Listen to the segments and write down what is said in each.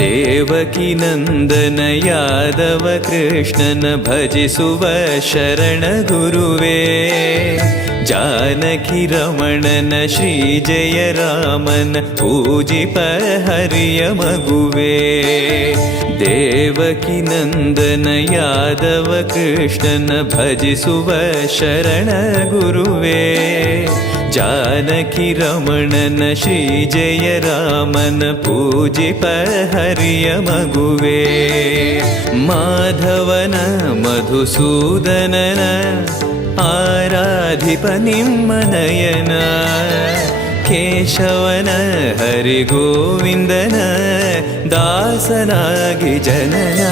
ದೇವಕಿ ನಂದನ ಯಾದವ ಕೃಷ್ಣನ ಭಜಿಸುವ ಶರಣ ಗುರುವೇ. ಜಾನಕಿ ರಮಣನ ಶ್ರೀ ಜಯ ರಾಮನ ಪೂಜಿಪ ಹರಿಯ ಮಗುವೇ. ದೇವಕಿ ನಂದನ ಯಾದವ ಕೃಷ್ಣನ ಭಜಿಸುವ ಶರಣ ಗುರುವೇ. ಜಾನಕಿ ರಮಣನ ಶ್ರೀ ಜಯ ರಾಮನ ಪೂಜಿಪ ಹರಿಯ ಮಗುವೇ. ಮಾಧವನ ಮಧುಸೂದನನ ಆರಾಧಿಪ ನಿಮ್ಮ ನಯನ. ಕೇಶವನ ಹರಿಗೋವಿಂದನ ದಾಸನಾಗಿ ಜನನ.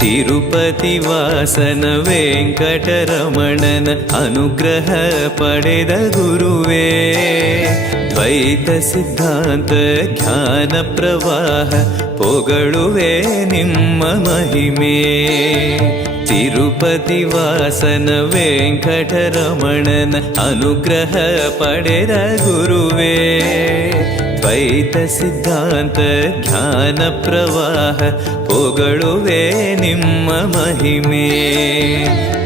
ತಿರುಪತಿ ವಾಸನ ವೆಂಕಟರಮಣನ ಅನುಗ್ರಹ ಪಡೆದ ಗುರುವೇ. ದ್ವೈತ ಸಿದ್ಧಾಂತ ಜ್ಞಾನ ಪ್ರವಾಹ ಪೊಗಳುವೆ ನಿಮ್ಮ ಮಹಿಮೆ. ತಿರುಪತಿ ವಾಸನ ವೆಂಕಟರಮಣನ ಅನುಗ್ರಹ ಪಡೆದ ಗುರುವೇ. ದ್ವೈತ ಸಿದ್ಧಾಂತ ಜ್ಞಾನ ಪ್ರವಾಹ ಪೊಗಳುವೆ ನಿಮ್ಮ ಮಹಿಮೆ.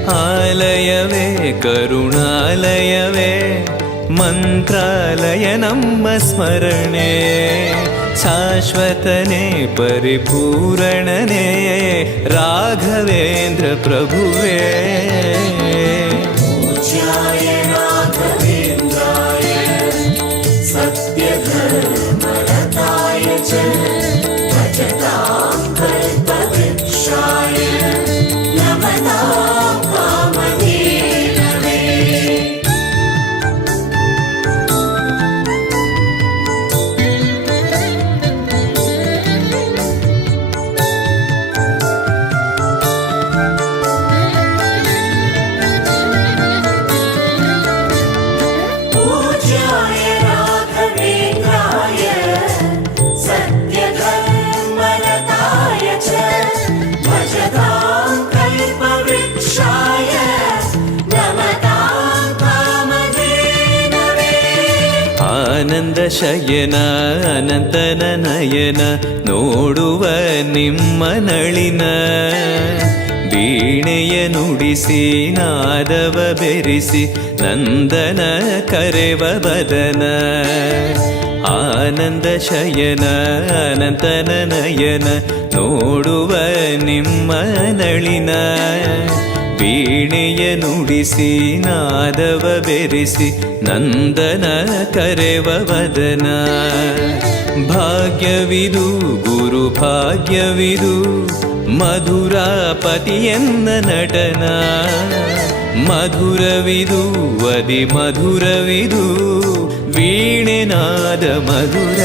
ಆಲಯವೇ ಕರುಣಾಲಯವೇ ಮಂತ್ರಾಲಯ ನಮ್ಮ ಸ್ಮರಣೆ. ಶಾಶ್ವತನೇ ಪರಿಪೂರಣನೇ ರಾಘವೇಂದ್ರ ಪ್ರಭುವೇ. ಆನಂದ ಶಯನ ಅನಂತನ ನಯನ ನೋಡುವ ನಿಮ್ಮ ನಳಿನ. ವೀಣೆಯ ನುಡಿಸಿ ನಾದವ ಬೆರೆಸಿ ನಂದನ ಕರೆವ ಬದನ. ಆನಂದ ಶಯನ ಅನಂತನ ನಯನ ನೋಡುವ ನಿಮ್ಮ ನಳಿನ. ವೀಣೆಯ ನುಡಿಸಿ ನಾದವ ಬೆರೆಸಿ ನಂದನ ಕರೆವ ವದನ. ಭಾಗ್ಯವಿದು ಗುರು ಭಾಗ್ಯವಿದು ಮಧುರಾಪತಿಯನ್ನ ನಟನ. ಮಧುರವಿದು ಅದಿ ಮಧುರವಿದು ವೀಣೆನಾದ ಮಧುರ.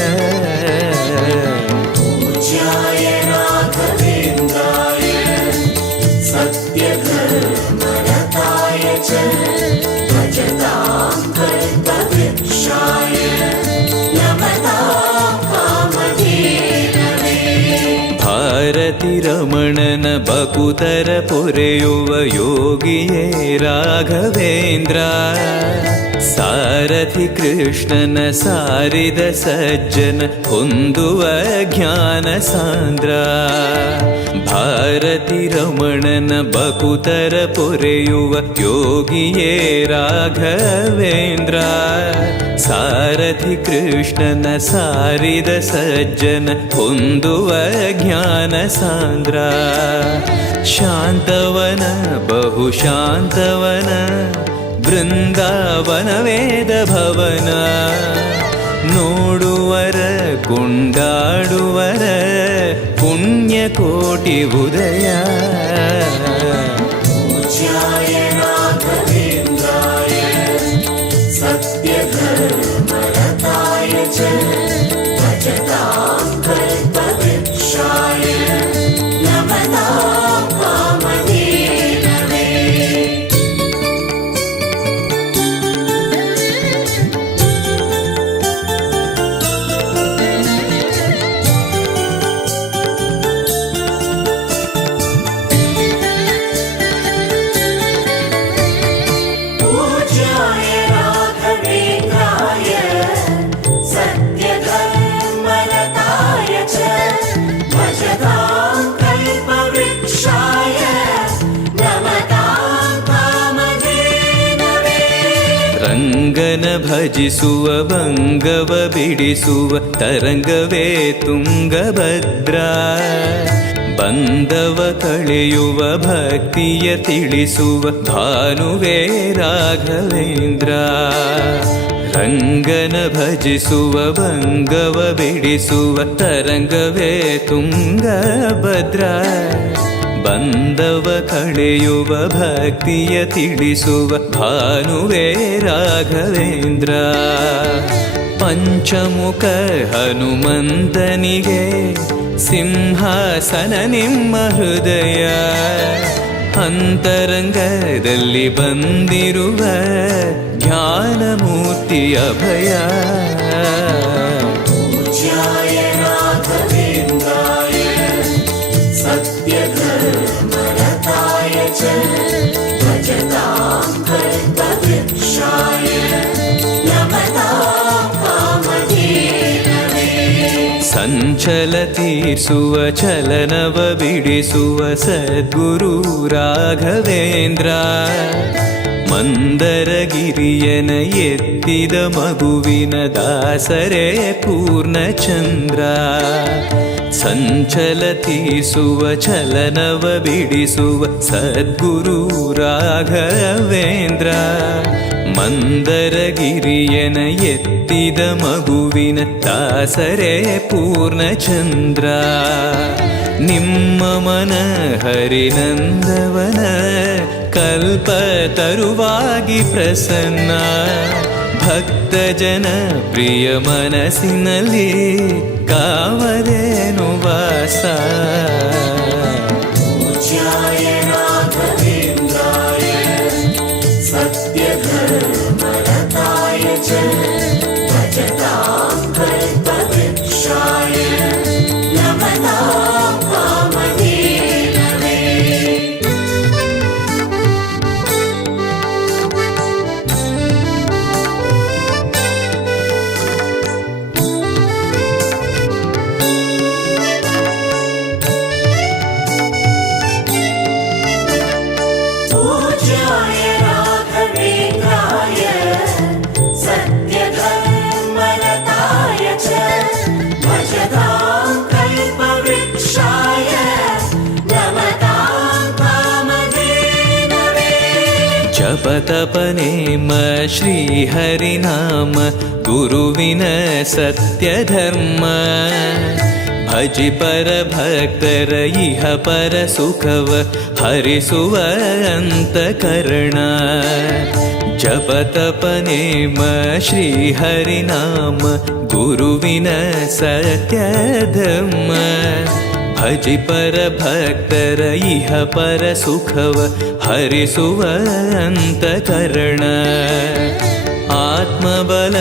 ಭಾರತಿ ರಮಣನ ಬಕುತರ ಪೊರೆಯುವ ಯೋಗಿಯೇ ರಾಘವೇಂದ್ರ. ಸಾರಥಿ ಕೃಷ್ಣನ ಸಾರಿದ ಸಜ್ಜನ ಹೊಂದುವ ಜ್ಞಾನ ಸಾಂದ್ರ. ಭಾರತಿ ರಮಣನ ಬಕುತರ ಪೊರೆಯುವ ಯೋಗಿಯೇ ರಾಘವೇಂದ್ರ. ಸಾರಥಿ ಕೃಷ್ಣನ ಸಾರಿದ ಸಜ್ಜನ ಹೊಂದುವ ಜ್ಞಾನ ಸಾಂದ್ರ. ಶಾಂತವನ ಬಹು ಶಾಂತವನ ಬೃಂದಾವನ ವೇದ ಭವನ. ನೋಡುವರ ಕೊಂಡಾಡುವರ ಪುಣ್ಯ ಕೋಟಿ ಉದಯ. ಭಜಿಸುವ ಭಂಗವ ಬಿಡಿಸುವ ತರಂಗವೇ ತುಂಗಭದ್ರಾ. ಬಂಧವ ಕಳೆಯುವ ಭಕ್ತಿಯ ತಿಳಿಸುವ ಭಾನುವೇ ರಾಘವೇಂದ್ರ. ರಂಗನ ಭಜಿಸುವ ಭಂಗವ ಬಿಡಿಸುವ ತರಂಗವೇ ತುಂಗಭದ್ರಾ. ಬಂಧವ ಕಳೆಯುವ ಭಕ್ತಿಯ ತಿಳಿಸುವ ಭಾನುವೇ ರಾಘವೇಂದ್ರ. ಪಂಚಮುಖ ಹನುಮಂತನಿಗೆ ಸಿಂಹಾಸನ ನಿಮ್ಮ ಹೃದಯ. ಅಂತರಂಗದಲ್ಲಿ ಬಂದಿರುವ ಜ್ಞಾನಮೂರ್ತಿ ಅಭಯ. ಪೂಜ್ಯಾಯ ರಾಘವೇಂದ್ರಾಯ ಸತ್ಯಧರ್ಮರತಾಯ ಚ ಭಜತಾಂ ಕಲ್ಪವೃಕ್ಷಾಯ ನಮತಾಂ ಕಾಮಧೇನವೇ. ಸಂಚಲ ತೀರಿಸುವ ಚಲನವ ಬಿಡಿಸುವ ಸದ್ಗುರು ರಾಘವೇಂದ್ರ. ಮಂದರಗಿರಿಯನ ಎತ್ತಿದ ಮಗುವಿನ ದಾಸರೇ ಪೂರ್ಣಚಂದ್ರ. ಸಂಚಲ ತೀರಿಸುವ ಚಲನವ ಬಿಡಿಸುವ ಸದ್ಗುರು ರಾಘವೇಂದ್ರ. ಮಂದರಗಿರಿಯನ ಎತ್ತಿದ ಮಗುವಿನ ದಾಸರೇ ಪೂರ್ಣಚಂದ್ರ. ನಿಮ್ಮ ಮನ ಹರಿನಂದವನ ಕಲ್ಪ ತರುವಾಗಿ ಪ್ರಸನ್ನ. ಭಕ್ತ ಜನ ಪ್ರಿಯ ಮನಸ್ಸಿನಲ್ಲಿ ಕಾವಲೇನು ವಾಸ. ಪೂಜ್ಯಾಯ ರಾಘವೇಂದ್ರಾಯ ಸತ್ಯಧರ್ಮರತಾಯ ಚ ಭಜತಾಂ ಕಲ್ಪವೃಕ್ಷಾಯ ನಮತಾಂ ಕಾಮಧೇನವೇ. ಪೂಜ್ಯಾಯ ರಾಘವೇಂದ್ರಾಯ ಸತ್ಯಧರ್ಮರತಾಯ ಚ ಭಜತಾಂ ಕಲ್ಪವೃಕ್ಷಾಯ ನಮತಾಂ ಕಾಮಧೇನವೇ. ಜಪತಪನೇಮ ಶ್ರೀಹರಿನಾಮ ಗುರುವಿನ ಸತ್ಯಧರ್ಮ. ಭಜಿ ಪರ ಭಕ್ತರ ಇಹ ಪರ ಸುಖವ ಹರಿಸುವ ಅಂತಕರಣ. ಜಪತಪನೇಮ ಶ್ರೀಹರಿನಾಮ ಗುರುವಿನ ಸತ್ಯಧರ್ಮ. ಭಜಿ ಪರ ಭಕ್ತರ ಇಹ ಪರ ಸುಖವ ಹರಿಸುವ ಅಂತಕರಣ. ಆತ್ಮಬಲ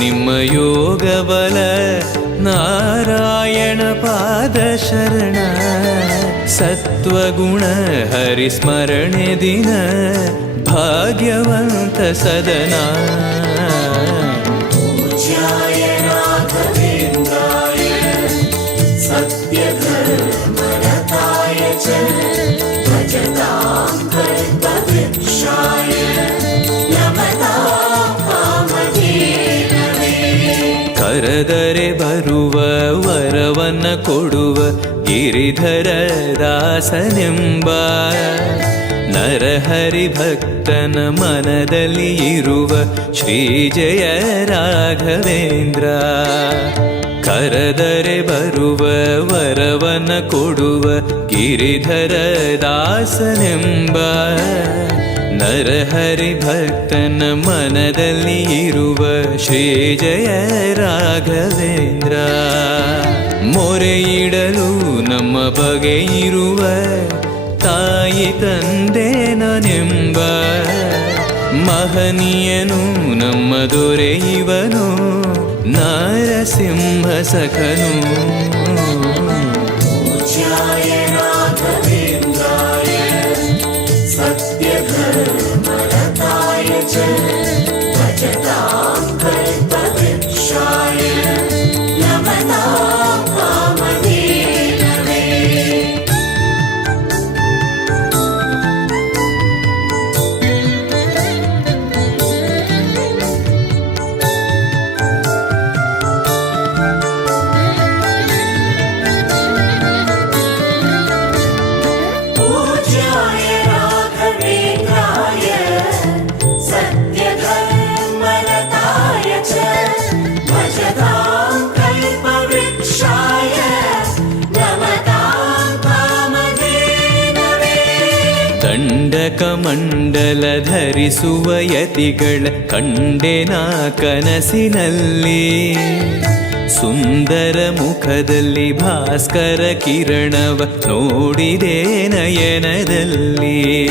ನಿಮ್ಮ ಯೋಗ ಬಲ ನಾರಾಯಣ ಪಾದ ಶರಣ. ಸತ್ವಗುಣ ಹರಿಸ್ಮರಣೆ ದಿನ ಭಾಗ್ಯವಂತ ಸದನ. ಪೂಜ್ಯಾಯ ರಾಘವೇಂದ್ರಾಯ ಸತ್ಯಧರ್ಮರತಾಯ ಚ ಭಜತಾಂ ಕಲ್ಪವೃಕ್ಷಾಯ ನಮತಾಂ ಕಾಮಧೇನವೇ. ಕರೆದರೆ ಬರುವ ವರವನ್ನ ಕೊಡುವ ಗಿರಿಧರ ದಾಸನೆಂಬ. ನರಹರಿ ಭಕ್ತನ ಮನದಲ್ಲಿ ಇರುವ ಶ್ರೀ ಜಯ ರಾಘವೇಂದ್ರ. ಕರೆದರೆ ಬರುವ ವರವನ್ನ ಕೊಡುವ ಗಿರಿಧರ ದಾಸನೆಂಬ. ನರಹರಿ ಭಕ್ತನ ಮನದಲ್ಲಿ ಇರುವ ಶ್ರೀ ಜಯ ರಾಘವೇಂದ್ರ. ಮೊರೆಯಿಡಲು ನಮ್ಮ ಬಗೆ ಇರುವ ತಾಯಿ ತಂದೆ ನಾನೆಂಬ. ಮಹನೀಯನು ನಮ್ಮ ದೊರೆ ಇವನು ನಾರಸಿಂಹ ಸಖನು. ಪೂಜ್ಯಾಯ ರಾಘವೇಂದ್ರಾಯ ಸತ್ಯಧರ್ಮರತಾಯ ಚ ಭಜತಾಂ ಕಲ್ಪವೃಕ್ಷಾಯ ನಮತಾಂ ಕಾಮಧೇನವೇ. ಕಮಂಡಲ ಧರಿಸುವ ಯತಿಗಳ ಕಂಡೆನ ಕನಸಿನಲ್ಲಿ. ಸುಂದರ ಮುಖದಲ್ಲಿ ಭಾಸ್ಕರ ಕಿರಣವ ನೋಡಿದೆ ನಯನದಲ್ಲಿ.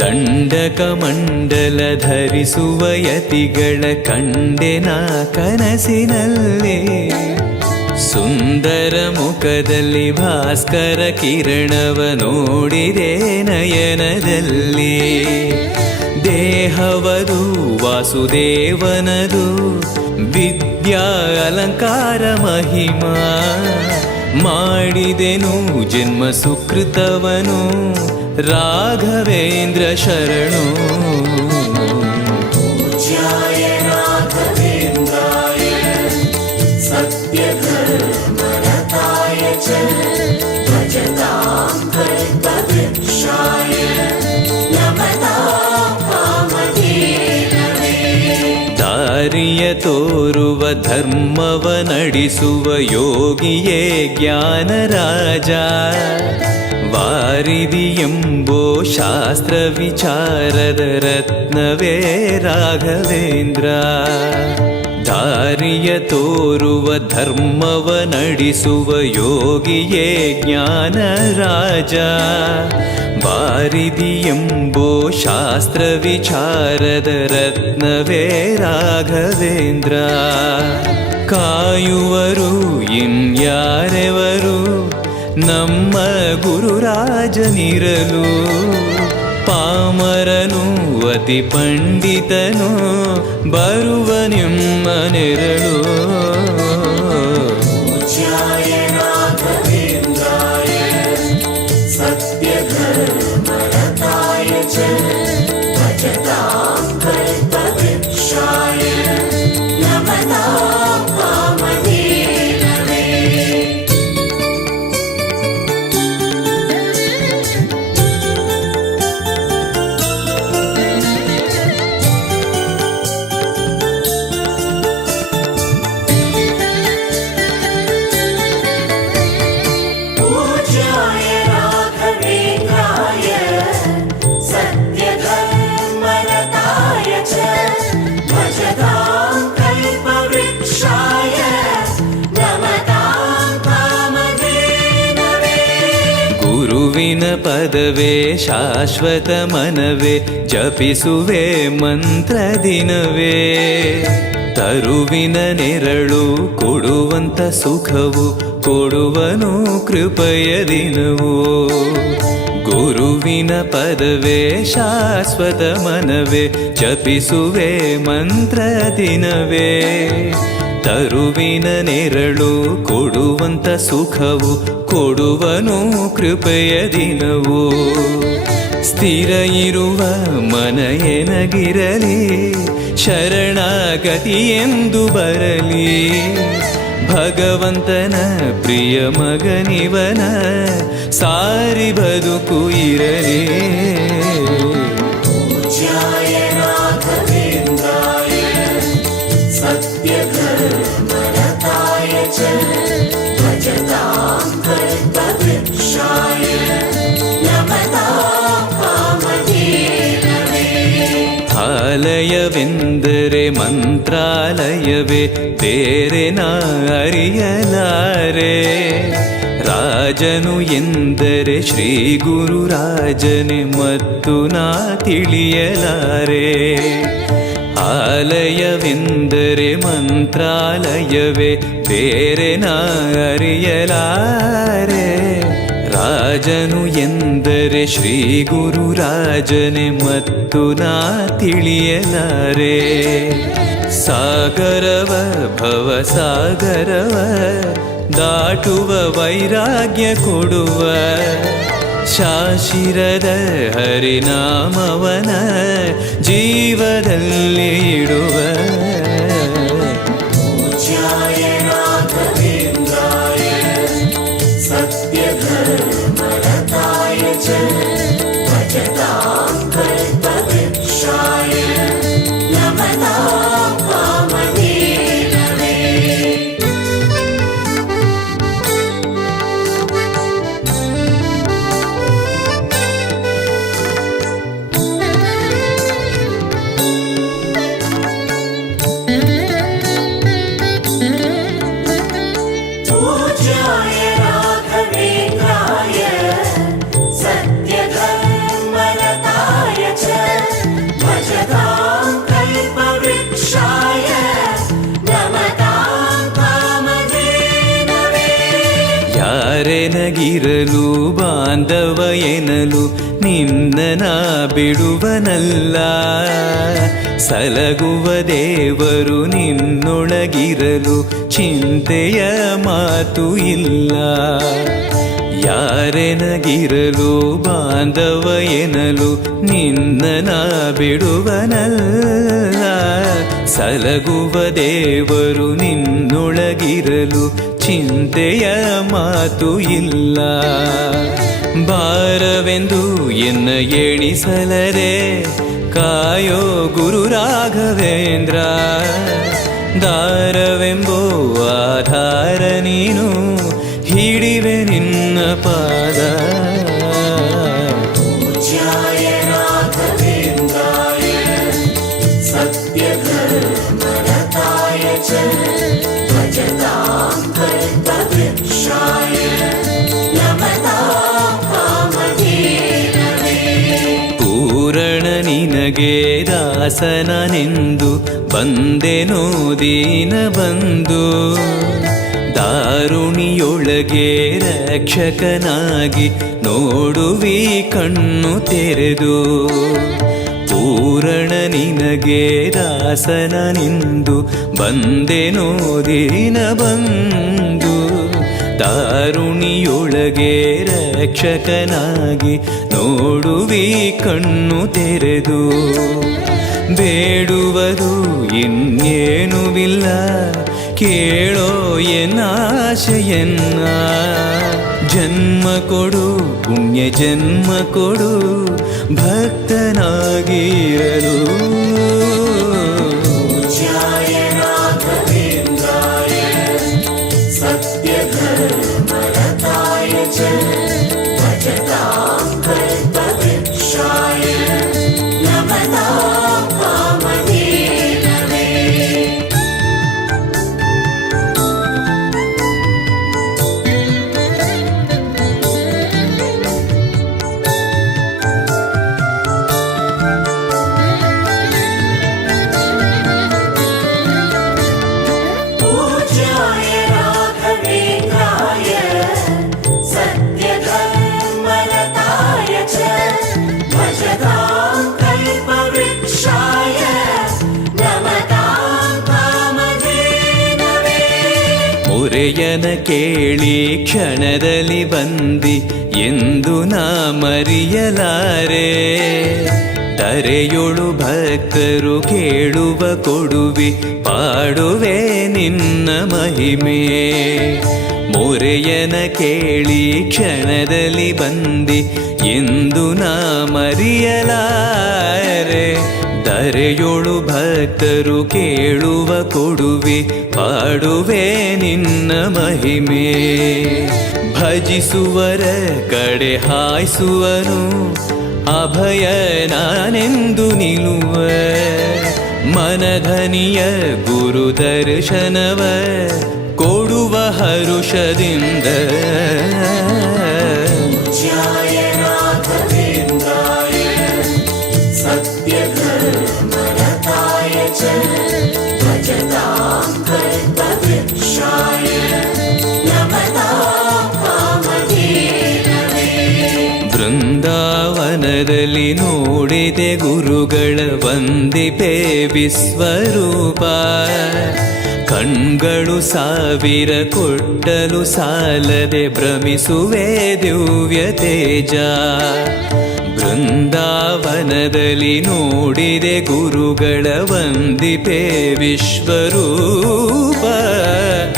ದಂಡಕಮಂಡಲ ಧರಿಸುವ ಯತಿಗಳ ಕಂಡೆನ ಕನಸಿನಲ್ಲಿ. ಸುಂದರ ಮುಖದಲ್ಲಿ ಭಾಸ್ಕರ ಕಿರಣವ ನೋಡಿದೆ ನಯನದಲ್ಲಿ. ದೇಹವದು ವಾಸುದೇವನದು ವಿದ್ಯಾ ಅಲಂಕಾರ ಮಹಿಮಾ. ಮಾಡಿದೆನು ಜನ್ಮ ಸುಕೃತವನು ರಾಘವೇಂದ್ರ ಶರಣು. पूज्याय राघवेन्द्राय सत्यधर्मरताय च भजतां कल्पवृक्षाय नमतां कामधेनवे. ದಾರಿಯ ತೋರುವ ಧರ್ಮವ ನಡೆಸುವ ಯೋಗಿಯೇ ಜ್ಞಾನರಾಜ. ವಾರಿದಿ ಎಂಬೋ ಶಾಸ್ತ್ರ ವಿಚಾರದ ರತ್ನವೇ ರಾಘವೇಂದ್ರ. ದಾರಿಯ ತೋರುವ ಧರ್ಮವ ನಡೆಸುವ ಯೋಗಿಯೇ ಜ್ಞಾನರಾಜ. ವಾರಿದಿ ಎಂಬೋ ಶಾಸ್ತ್ರ ವಿಚಾರದ ರತ್ನವೇ ರಾಘವೇಂದ್ರ. ಕಾಯುವರು ಇನ್ಯಾರೆವರು ನಮ್ಮ ಗುರುರಾಜನಿರಲು. ಪಾಮರನು ಅತಿ ಪಂಡಿತನು ಬರುವ ನಿಮ್ಮ ನೆರಳು. पूज्याय राघवेन्द्राय सत्यधर्मरताय च भजतां कल्पवृक्षाय नमतां कामधेनवे. पूज्याय राघवेन्द्राय सत्यधर्मरताय च भजतां कल्पवृक्षाय नमतां कामधेनवे. ಗುರುವಿನ ಪದವೇ ಶಾಶ್ವತ ಮನವೇ ಜಪಿಸುವೆ ಮಂತ್ರ ದಿನವೇ. ತರುವಿನ ನೆರಳು ಕೊಡುವಂತ ಸುಖವು ಕೊಡುವನು ಕೃಪೆಯ ದಿನವೋ. ಗುರುವಿನ ಪದವೇ ಶಾಶ್ವತ ಮನವೇ ಜಪಿಸುವೆ ಮಂತ್ರ ದಿನವೇ. ತರುವಿನ ನೆರಳು ಕೊಡುವಂತ ಸುಖವು ಕೊಡುವನು ಕೃಪೆಯ ದಿನವೋ. ಸ್ಥಿರ ಇರುವ ಮನ ಎನಗಿರಲಿ ಶರಣಾಗತಿ ಎಂದು ಬರಲಿ. ಭಗವಂತನ ಪ್ರಿಯ ಮಗನಿವನ ಸಾರಿ ಬದುಕು ಇರಲಿ. पूज्याय राघवेन्द्राय सत्यधर्मरताय च भजतां कल्पवृक्षाय नमतां कामधेनवे. ಆಲಯವೆಂದರೆ ಮಂತ್ರಾಲಯವೇ ಬೇರೆ ನಾ ಅರಿಯಲಾರೆ. ರಾಜನು ಎಂದರೆ ಶ್ರೀ ಗುರುರಾಜನೇ ಮತ್ತು ನಾ ತಿಳಿಯಲಾರೆ. ಆಲಯವೆಂದರೆ ಮಂತ್ರಾಲಯವೇ ಬೇರೆ ನಾ ಅರಿಯಲಾರೆ. ರಾಜನು ಎಂದರೆ ಶ್ರೀ ಗುರುರಾಜನೇ ಮತ್ತು ನಾ ತಿಳಿಯಲಾರೆ. ಸಾಗರವ ಭವ ಸಾಗರವ ದಾಟುವ ವೈರಾಗ್ಯ ಕೊಡುವ ಶಾಶಿರದ ಹರಿನಾಮವನ ಜೀವದಲ್ಲಿ ಇಡುವ. पूज्याय राघवेन्द्राय सत्यधर्मरताय च भजतां कल्पवृक्षाय नमतां कामधेनवे. ಯಾರೆನಗಿರಲು ಬಾಂಧವ ಎನಲು ನಿನ್ನ ಬಿಡುವನಲ್ಲ. ಸಲಗುವ ದೇವರು ನಿನ್ನೊಳಗಿರಲು ಚಿಂತೆಯ ಮಾತು ಇಲ್ಲ. ಯಾರೆನಗಿರಲು ಬಾಂಧವ ಎನಲು ನಿನ್ನ ಬಿಡುವನಲ್ಲ. ಸಲಗುವ ದೇವರು ನಿನ್ನೊಳಗಿರಲು ಚಿಂತೆಯ ಮಾತು ಇಲ್ಲ. ಭಾರವೆಂದು ಎನ್ನ ಎಣಿಸಲರೆ ಕಾಯೋ ಗುರು ರಾಘವೇಂದ್ರ. ದಾರವೆಂಬೋ ಆಧಾರ ನೀನು ಹಿಡಿವೆ ನಿನ್ನ ಪಾದ. पूज्याय राघवेन्द्राय सत्यधर्मरताय च भजतां कल्पवृक्षाय नमतां कामधेनवे. ಪೂರಣ ನಿನಗೆ ದಾಸನನೆಂದು ಬಂದೆನೋ ದೀನ ಬಂದು. ದಾರುಣಿಯೊಳಗೆ ರಕ್ಷಕನಾಗಿ ನೋಡುವಿ ಕಣ್ಣು ತೆರೆದು. ಪೂರಣ ನಿನಗೆ ದಾಸನನೆಂದು ಬಂದೆನೋ ದೀನ ಬಂದು. ದಾರುಣಿಯೊಳಗೆ ರಕ್ಷಕನಾಗಿ ನೋಡುವಿ ಕಣ್ಣು ತೆರೆದು. ಬೇಡುವುದು ಇನ್ನೇನುವಿಲ್ಲ ಕೇಳೋ ಎನ್ನಾಶೆಯನ್ನ. ಜನ್ಮ ಕೊಡು ಪುಣ್ಯ ಜನ್ಮ ಕೊಡು ಭಕ್ತನಾಗಿರಲು. पूज्याय राघवेन्द्राय सत्यधर्मरताय च भजतां कल्पवृक्षाय नमतां कामधेनवे. पूज्याय राघवेन्द्राय सत्यधर्मरताय च भजतां कल्पवृक्षाय नमतां कामधेनवे. ಮೊರೆಯನ ಕೇಳಿ ಕ್ಷಣದಲ್ಲಿ ಬಂದಿ ಎಂದು ನಾ ಮರೆಯಲಾರೆ. ತರೆಯೊಳು ಭಕ್ತರು ಕೇಳುವ ಕೊಡುವಿ ಪಾಡುವೆ ನಿನ್ನ ಮಹಿಮೆ. ಮೊರೆಯನ ಕೇಳಿ ಕ್ಷಣದಲ್ಲಿ ಬಂದಿ ಎಂದು ನಾ ಮರೆಯಲಾರೆ. ಧರೆಯೊಳು ಭಕ್ತರು ಕೇಳುವ ಕೊಡುವೆ ಪಾಡುವೆ ನಿನ್ನ ಮಹಿಮೆ. ಭಜಿಸುವರ ಕಡೆ ಹಾಯಿಸುವನು ಅಭಯ ನಾನೆಂದು ನಿಲ್ಲುವ. ಮನಧನಿಯ ಗುರು ದರ್ಶನವ ಕೊಡುವ ಹರುಷದಿಂದ. पूज्याय राघवेन्द्राय सत्यधर्मरताय च भजतां कल्पवृक्षाय नमतां कामधेनवे. ಬೃಂದಾವನದಲ್ಲಿ ನೋಡಿದೆ ಗುರುಗಳ ವಂದಿಪೆ ವಿಶ್ವರೂಪ. ಕಣ್ಗಳು ಸಾವಿರ ಕೊಟ್ಟಲು ಸಾಲದೆ ಭ್ರಮಿಸುವೆ ದಿವ್ಯ ತೇಜ. ಬೃಂದಾವನದಲ್ಲಿ ನೋಡಿದೆ ಗುರುಗಳ ವಂದಿಪೆ ವಿಶ್ವರೂಪ.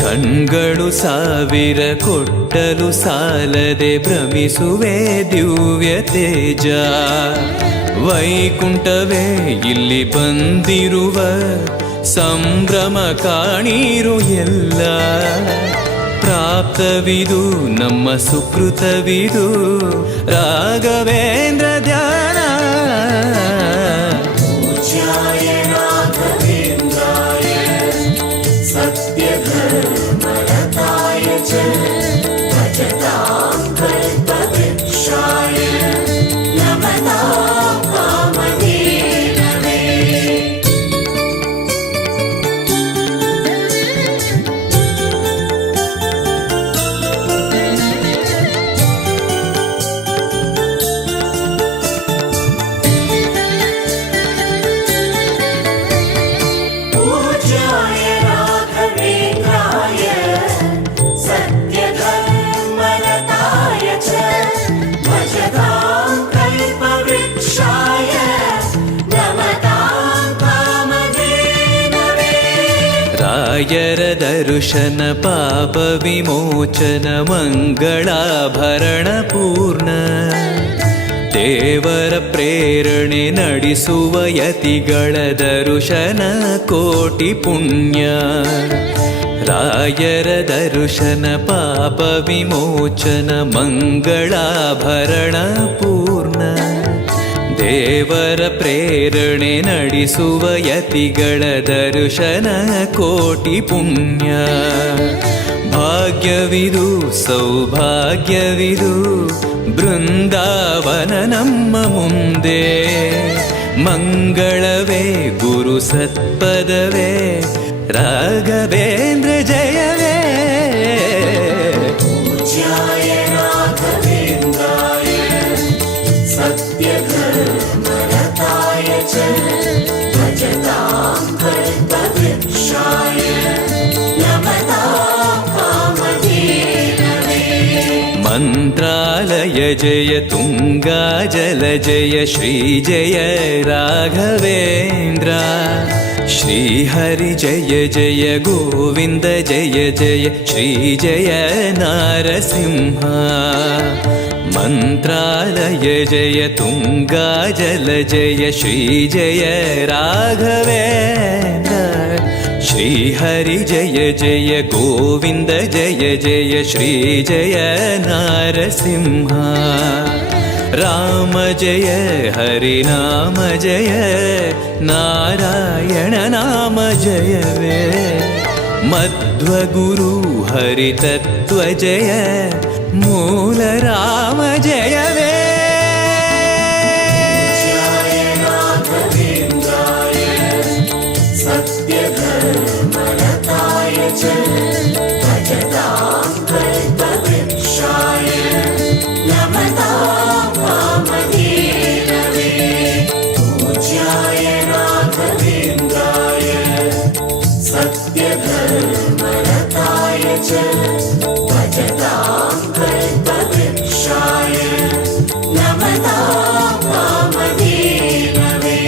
ಕಣ್ಗಳು ಸಾವಿರ ಕೊಟ್ಟಲು ಸಾಲದೆ ಭ್ರಮಿಸುವೆ ದಿವ್ಯ ತೇಜ. ವೈಕುಂಠವೇ ಇಲ್ಲಿ ಬಂದಿರುವ ಸಂಭ್ರಮ ಕಾಣಿರು ಎಲ್ಲ. ಪ್ರಾಪ್ತವಿದು ನಮ್ಮ ಸುಕೃತವಿದು ರಾಘವೇಂದ್ರ ಧ್ಯಾನ. पूज्याय राघवेन्द्राय सत्यधर्मरताय च भजतां कल्पवृक्षाय नमतां कामधेनवे. ರಾಯರ ದರ್ಶನ ಪಾಪ ವಿಮೋಚನ ಮಂಗಳಾಭರಣ ಪೂರ್ಣ ದೇವರ ಪ್ರೇರಣೆ ನಡೆಸುವ ಯತಿಗಳ ದರ್ಶನ ಕೋಟಿ ಪುಣ್ಯ ರಾಯರ ದರ್ಶನ ಪಾಪ ವಿಮೋಚನ ಮಂಗಳಾಭರಣ ಪೂರ್ಣ ದೇವರ ಪ್ರೇರಣೆ ನಡೆಸುವ ಯತಿಗಳ ದರ್ಶನ ಕೋಟಿ ಪುಣ್ಯ ಭಾಗ್ಯವಿದು ಸೌಭಾಗ್ಯವಿದು ಬೃಂದಾವನ ನಮ್ಮ ಮುಂದೆ ಮಂಗಳವೇ ಗುರು ಸತ್ಪದವೇ ರಾಘವೇಂದ್ರ ಜಯವೇ पूज्याय राघवेन्द्राय सत्यधर्मरताय च भजतां कल्पवृक्षाय नमतां कामधेनवे ಮಂತ್ರಾಲಯ ಜಯ ತುಂಗಾ ಜಲ ಜಯ ಶ್ರೀ ಜಯ ರಾಘವೇಂದ್ರ ಶ್ರೀಹರಿ ಜಯ ಜಯ ಗೋವಿಂದ ಜಯ ಜಯ ಶ್ರೀ ಜಯ ನಾರಸಿಂಹ ಮಂತ್ರಾಲಯ ಜಯ ತುಂಗಾ ಜಲ ಜಯ ಶ್ರೀ ಜಯ ರಾಘವೇಂದ್ರ ಶ್ರೀಹರಿ ಜಯ ಜಯ ಗೋವಿಂದ ಜಯ ಜಯ ಶ್ರೀ ಜಯ ನಾರಸಿಂಹ ರಾಮ ಜಯ ಹರಿ ನಾಮ ಜಯ ನಾರಾಯಣ ನಾಮ ಜಯವೇ ಮಧ್ವಗುರು ಹರಿ ತತ್ವ ಜಯ ಮೂಲ ರಾಮ ಜಯವೇ पूज्याय राघवेन्द्राय सत्यधर्मरताय च भजतां कल्पवृक्षाय नमतां कामधेनवे पूज्याय राघवेन्द्राय सत्यधर्मरताय च भजतां कल्पवृक्षाय नमतां कामधेनवे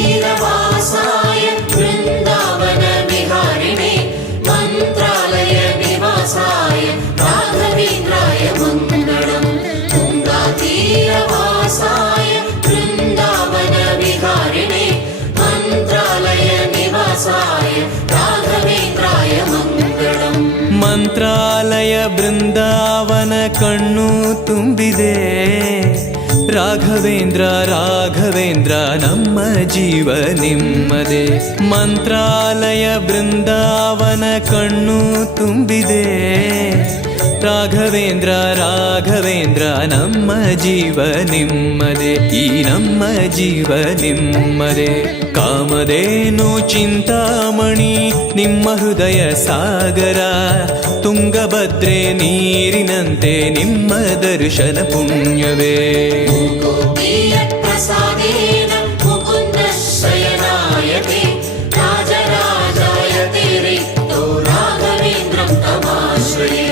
तुङ्गातीरवासाय वृन्दावन विहारिणे मन्त्रालय निवासाय राघवेन्द्राय मङ्गलम् तुङ्गातीरवासाय वृन्दावन विहारिणे मन्त्रालय निवासाय राघवेन्द्राय मङ्गलम् ಮಂತ್ರಾಲಯ ಬೃಂದಾವನ ಕಣ್ಣು ತುಂಬಿದೆ ರಾಘವೇಂದ್ರ ರಾಘವೇಂದ್ರ ನಮ್ಮ ಜೀವ ನಿಮ್ಮದೇ ಮಂತ್ರಾಲಯ ಬೃಂದಾವನ ಕಣ್ಣು ತುಂಬಿದೆ ರಾಘವೇಂದ್ರ ರಾಘವೇಂದ್ರ ನಮ್ಮ ಜೀವ ನಿಮ್ಮದೇ ಈ ನಮ್ಮ ಜೀವ ನಿಮ್ಮದೇ ಕಾಮಧೇನು ಚಿಂತಾಮಣಿ ನಿಮ್ಮ ಹೃದಯ ಸಾಗರ ತುಂಗಭದ್ರೆ ನೀರಿನಂತೆ ನಿಮ್ಮ ದರ್ಶನ ಪುಣ್ಯವೇ गोपीयप्रसादेन मुकुन्दशयनायते राजराजायते रिक्तो राघवेन्द्रं तमाश्रये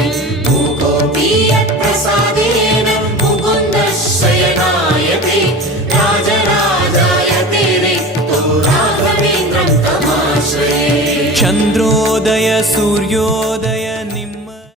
गोपीयप्रसादेन मुकुन्दशयनायते राजराजायते रिक्तो राघवेन्द्रं तमाश्रये ಚಂದ್ರೋದಯ ಸೂರ್ಯೋದಯ